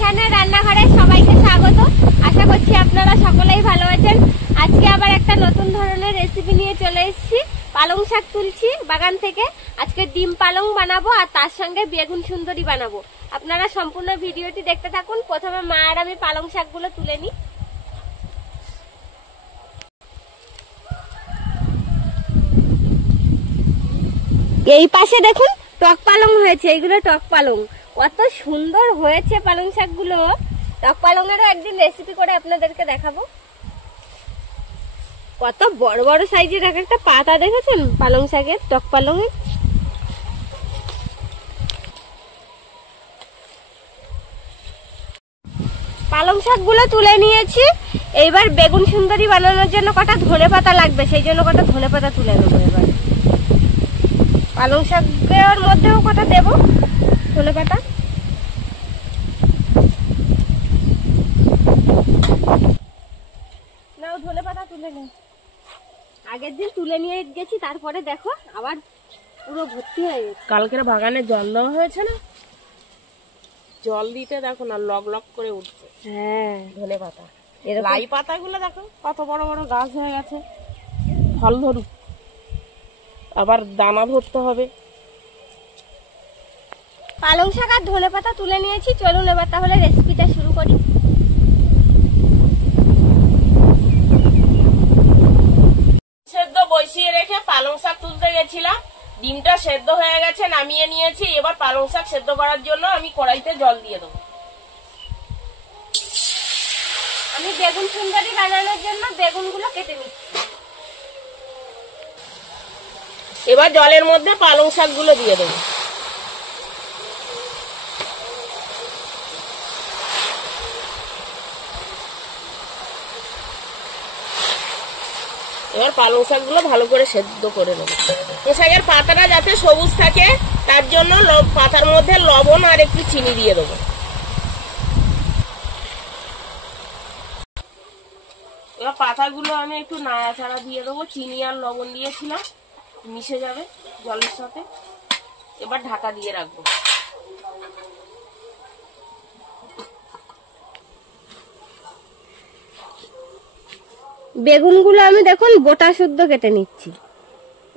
ঈশানের রান্নাঘরে সবাইকে স্বাগত। আশা করছি আপনারা সকলেই ভালো আছেন। আজকে আবার একটা নতুন ধরনের রেসিপি নিয়ে চলে এসেছি। পালং শাক তুলছি বাগান থেকে। আজকে ডিম পালং বানাবো আর তার সঙ্গে বেগুন সুন্দরী বানাবো। আপনারা সম্পূর্ণ ভিডিওটি দেখতে থাকুন। প্রথমে মা আর আমি পালং শাকগুলো তুলে নিই। এই পাশে দেখুন টক পালং হয়েছে, এইগুলো টক পালং। কত সুন্দর হয়েছে পালং শাকগুলো। টক পালংয়েরও একদিন রেসিপি করে আপনাদেরকে দেখাবো। কত বড় বড় সাইজের এক একটা পাতা দেখেছেন পালং শাকের, টক পালংয়ের। পালং শাকগুলো তুলে নিয়েছি। এইবার বেগুন সুন্দরী বানানোর জন্য কটা ধনেপাতা লাগবে, সেই জন্য কটা ধনেপাতা তুলে নেবো। এবার পালং শাকের মধ্যেও কটা দেবো ধনেপাতা। নাও ধনেপাতা তুলে নে। আগের দিন তুলে নিয়ে গেছি, তারপরে দেখো আবার পুরো ভর্তি হয়ে গেছে। কালকের বাগানে জল দেওয়া হয়েছে না, জল দিতে দেখো না লক লক করে উঠছে। হ্যাঁ, ধনেপাতা, লাই পাতাগুলো দেখো কত বড় বড় গাছ হয়ে গেছে। ফল ধরুক, আবার দানা ধরতে হবে। পালং শাক আর ধনেপাতা তুলে নিয়েছি। চলুন এবার তাহলে রেসিপিটা শুরু করি। সেদ্ধ বসিয়ে রেখে পালং শাক তুলতে গেছিলাম। ডিমটা সেদ্ধ হয়ে গেছে, নামিয়ে নিয়েছি। এবার পালং শাক সেদ্ধ করার জন্য আমি কড়াইতে জল দিয়ে দেবো। আমি বেগুন সুন্দরী বানানোর জন্য বেগুনগুলো কেটে নিচ্ছি। এবার জলের মধ্যে পালং শাকগুলো দিয়ে দেবো। এবার পালং শাকগুলো ভালো করে সেদ্ধ করে নেব। এই শাকের পাতাটা যাতে সবুজ থাকে তার জন্য পাতার মধ্যে লবণ আর একটু চিনি দিয়ে দেবো। এবার পাতাগুলো আমি একটু নাড়াচাড়া দিয়ে দেবো। চিনি আর লবণ দিয়েছিলাম, মিশে যাবে জলের সাথে। এবার ঢাকা দিয়ে রাখবো। বেগুনগুলো আমি দেখুন গোটা শুদ্ধ কেটে নিচ্ছি,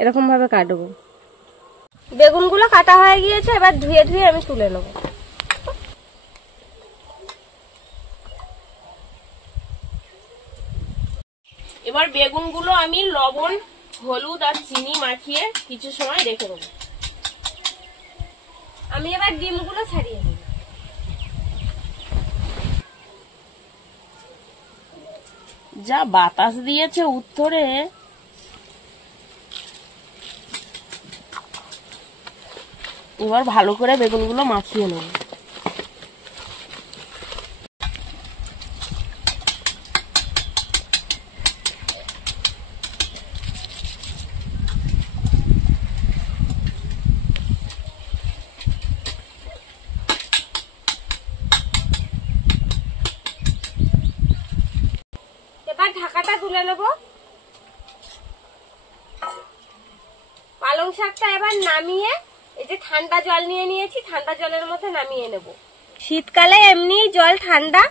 এরকম ভাবে কাটবো। বেগুনগুলো কাটা হয়ে গিয়েছে, এবার ধুয়ে ধুয়ে আমি তুলে নেব। এবার বেগুনগুলো আমি লবণ, হলুদ আর চিনি মাখিয়ে কিছু সময় রেখে দেবো। আমি এবার ডিমগুলো ছাড়িয়ে নেব। যা বাতাস দিয়েছে উত্তরে, এবার ভালো করে বেগুনগুলো মাখিয়ে নেব। এবার ঢাকাটা তুলে নেব। পালং শাকটা এবার নামিয়ে, এই যে ঠান্ডা জল নিয়ে নিয়েছি, ঠান্ডা জলের মধ্যে নামিয়ে নেব। শীতকালে এমনি জল ঠান্ডা,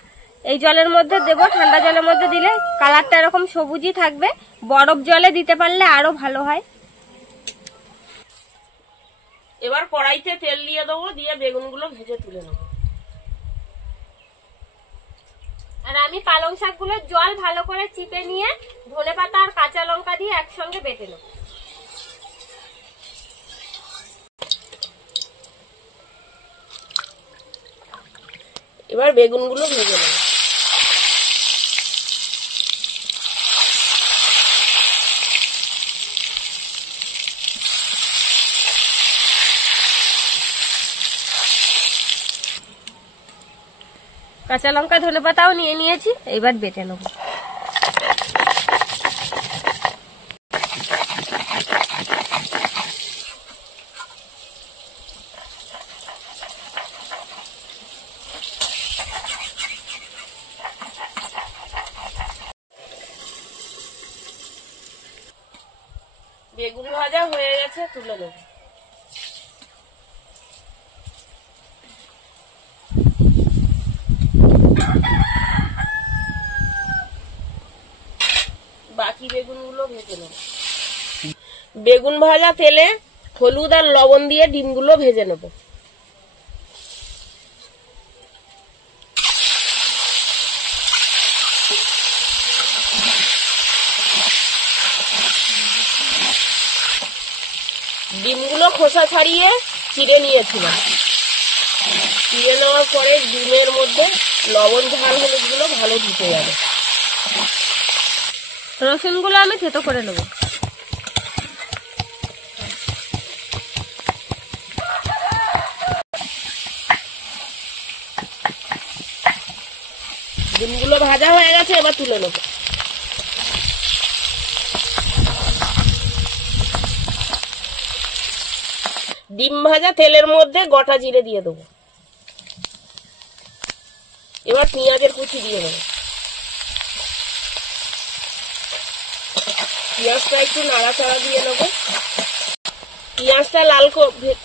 এই জলের মধ্যে দেব। ঠান্ডা জলের মধ্যে দিলে কালারটা এরকম সবুজই থাকবে। বরফ জলে দিতে পারলে আরো ভালো হয়। এবার কড়াইতে তেল দিয়ে দেবো, দিয়ে বেগুনগুলো ভেজে তুলে নেবো। আর আমি পালং শাকগুলো জল ভালো করে চিপে নিয়ে ধনেপাতা আর কাঁচা লঙ্কা দিয়ে একসঙ্গে বেটে নেব। এবার বেগুনগুলো ভেজে নেব। কাঁচা লঙ্কা ধনেপাতাও নিয়ে নিয়েছি, এইবার বেটে নেব। বেগুন ভাজা হয়ে গেছে, তুলে নেব। বাকি বেগুনগুলো ভেজে নেব। বেগুন ভাজা তেলে হলুদ আর লবণ দিয়ে ডিমগুলো ভেজে নেব। ডিমগুলো খোসা ছাড়িয়ে চিড়ে নিয়েছিলাম। চিড়ে নেওয়ার পরে ডিমের মধ্যে লবণ ঝাল হলুদগুলো ভালো দিতে যাবে। রসুনগুলো আমি থেতো করে নেব। ডিমগুলো ভাজা হয়ে গেছে, এবার তুলে নেব। ডিম ভাজা তেলের মধ্যে গোটা জিরে দিয়ে দেবো। এবার পেঁয়াজের কুচি দিয়ে দেবো। পেঁয়াজটা একটু নাড়াচাড়া দিয়ে নেবো। পেঁয়াজটা লাল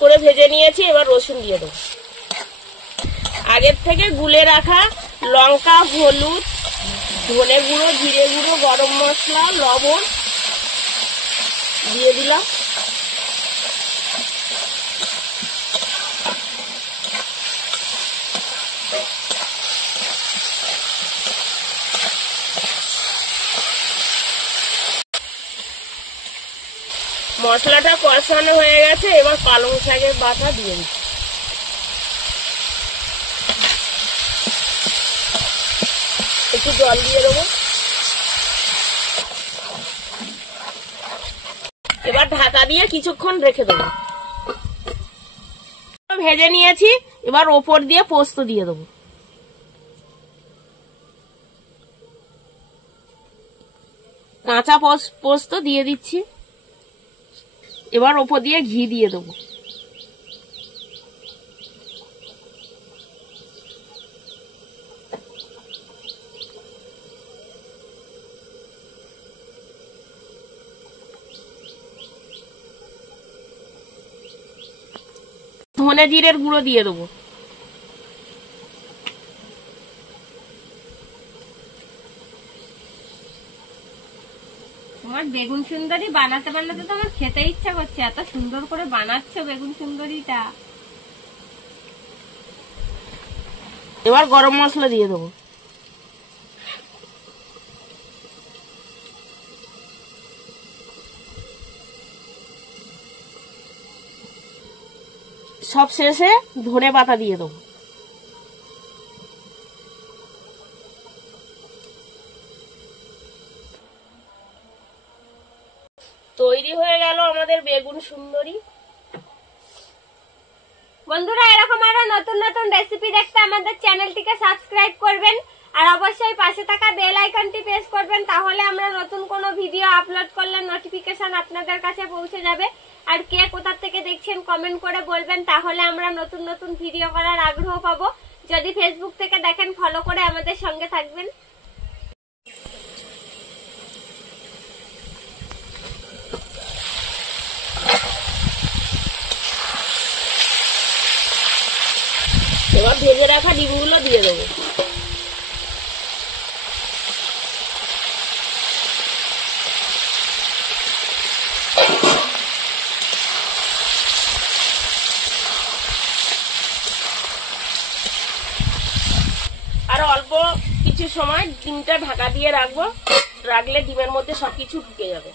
করে ভেজে নিয়েছি, এবার রসুন দিয়ে দেবো। আগের থেকে গুলে রাখা লঙ্কা, হলুদ, ধনে গুঁড়ো, জিরে গুঁড়ো, গরম মশলা, লবণ দিয়ে দিলাম। মশলাটা কষানো হয়ে গেছে, এবার পালং শাকের বাটা দিয়ে দিচ্ছি। একটু জল দিয়ে দেবো। এবার ঢাকা দিয়ে কিছুক্ষণ রেখে দেবো। ভেজে নিয়েছি, এবার ওপর দিয়ে পোস্ত দিয়ে দেবো। কাঁচা পোস্ত দিয়ে দিচ্ছি। এবার ওপর দিয়ে ঘি দিয়ে দেবো। ধনে জিরের গুঁড়ো দিয়ে দেবো। তোমার বেগুন সুন্দরী বানাতে বানাতে তো আমার খেতে ইচ্ছা করছে, এত সুন্দর করে বানাচ্ছো বেগুন সুন্দরীটা। এবার গরম মশলা দিয়ে দেবো। সব শেষে ধনে পাতা দিয়ে দেবো। তৈরি হয়ে গেল আমাদের বেগুন সুন্দরী। বন্ধুরা, এরকম আরো নতুন নতুন রেসিপি দেখতে আমাদের চ্যানেলটিকে সাবস্ক্রাইব করবেন আর অবশ্যই পাশে থাকা বেল আইকনটি প্রেস করবেন, তাহলে আমরা নতুন কোনো ভিডিও আপলোড করলে নোটিফিকেশন আপনাদের কাছে পৌঁছে যাবে। আর কে কোথা থেকে দেখছেন কমেন্ট করে বলবেন, তাহলে আমরা নতুন নতুন ভিডিও করার আগ্রহ পাবো। যদি ফেসবুক থেকে দেখেন ফলো করে আমাদের সঙ্গে থাকবেন। এবার ভেজে রাখা ডিমগুলো দিয়ে দেবো। আর অল্প কিছু সময় ডিমটা ঢাকা দিয়ে রাখবো, রাখলে ডিমের মধ্যে সবকিছু ঢুকে যাবে।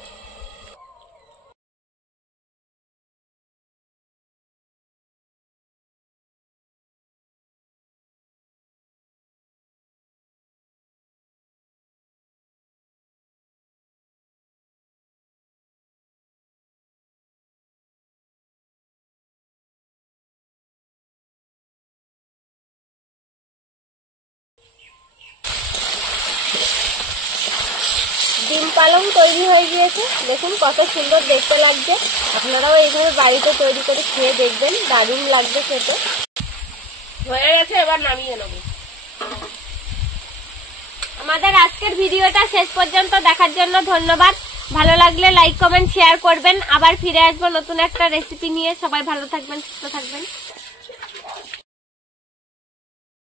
ডিম পালং তৈরি হয়ে গিয়েছে, দেখুন কত সুন্দর দেখতে লাগছে। আপনারাও এইভাবে বাড়িতে তৈরি করে খেয়ে দেখবেন, দারুণ লাগবে খেতে। হয়ে গেছে, এবার নামিয়ে নেব। আমাদের আজকের ভিডিওটা শেষ পর্যন্ত দেখার জন্য ধন্যবাদ। ভালো লাগলে লাইক কমেন্ট শেয়ার করবেন। আবার ফিরে আসবো নতুন একটা রেসিপি নিয়ে। সবাই ভালো থাকবেন, সুস্থ থাকবেন।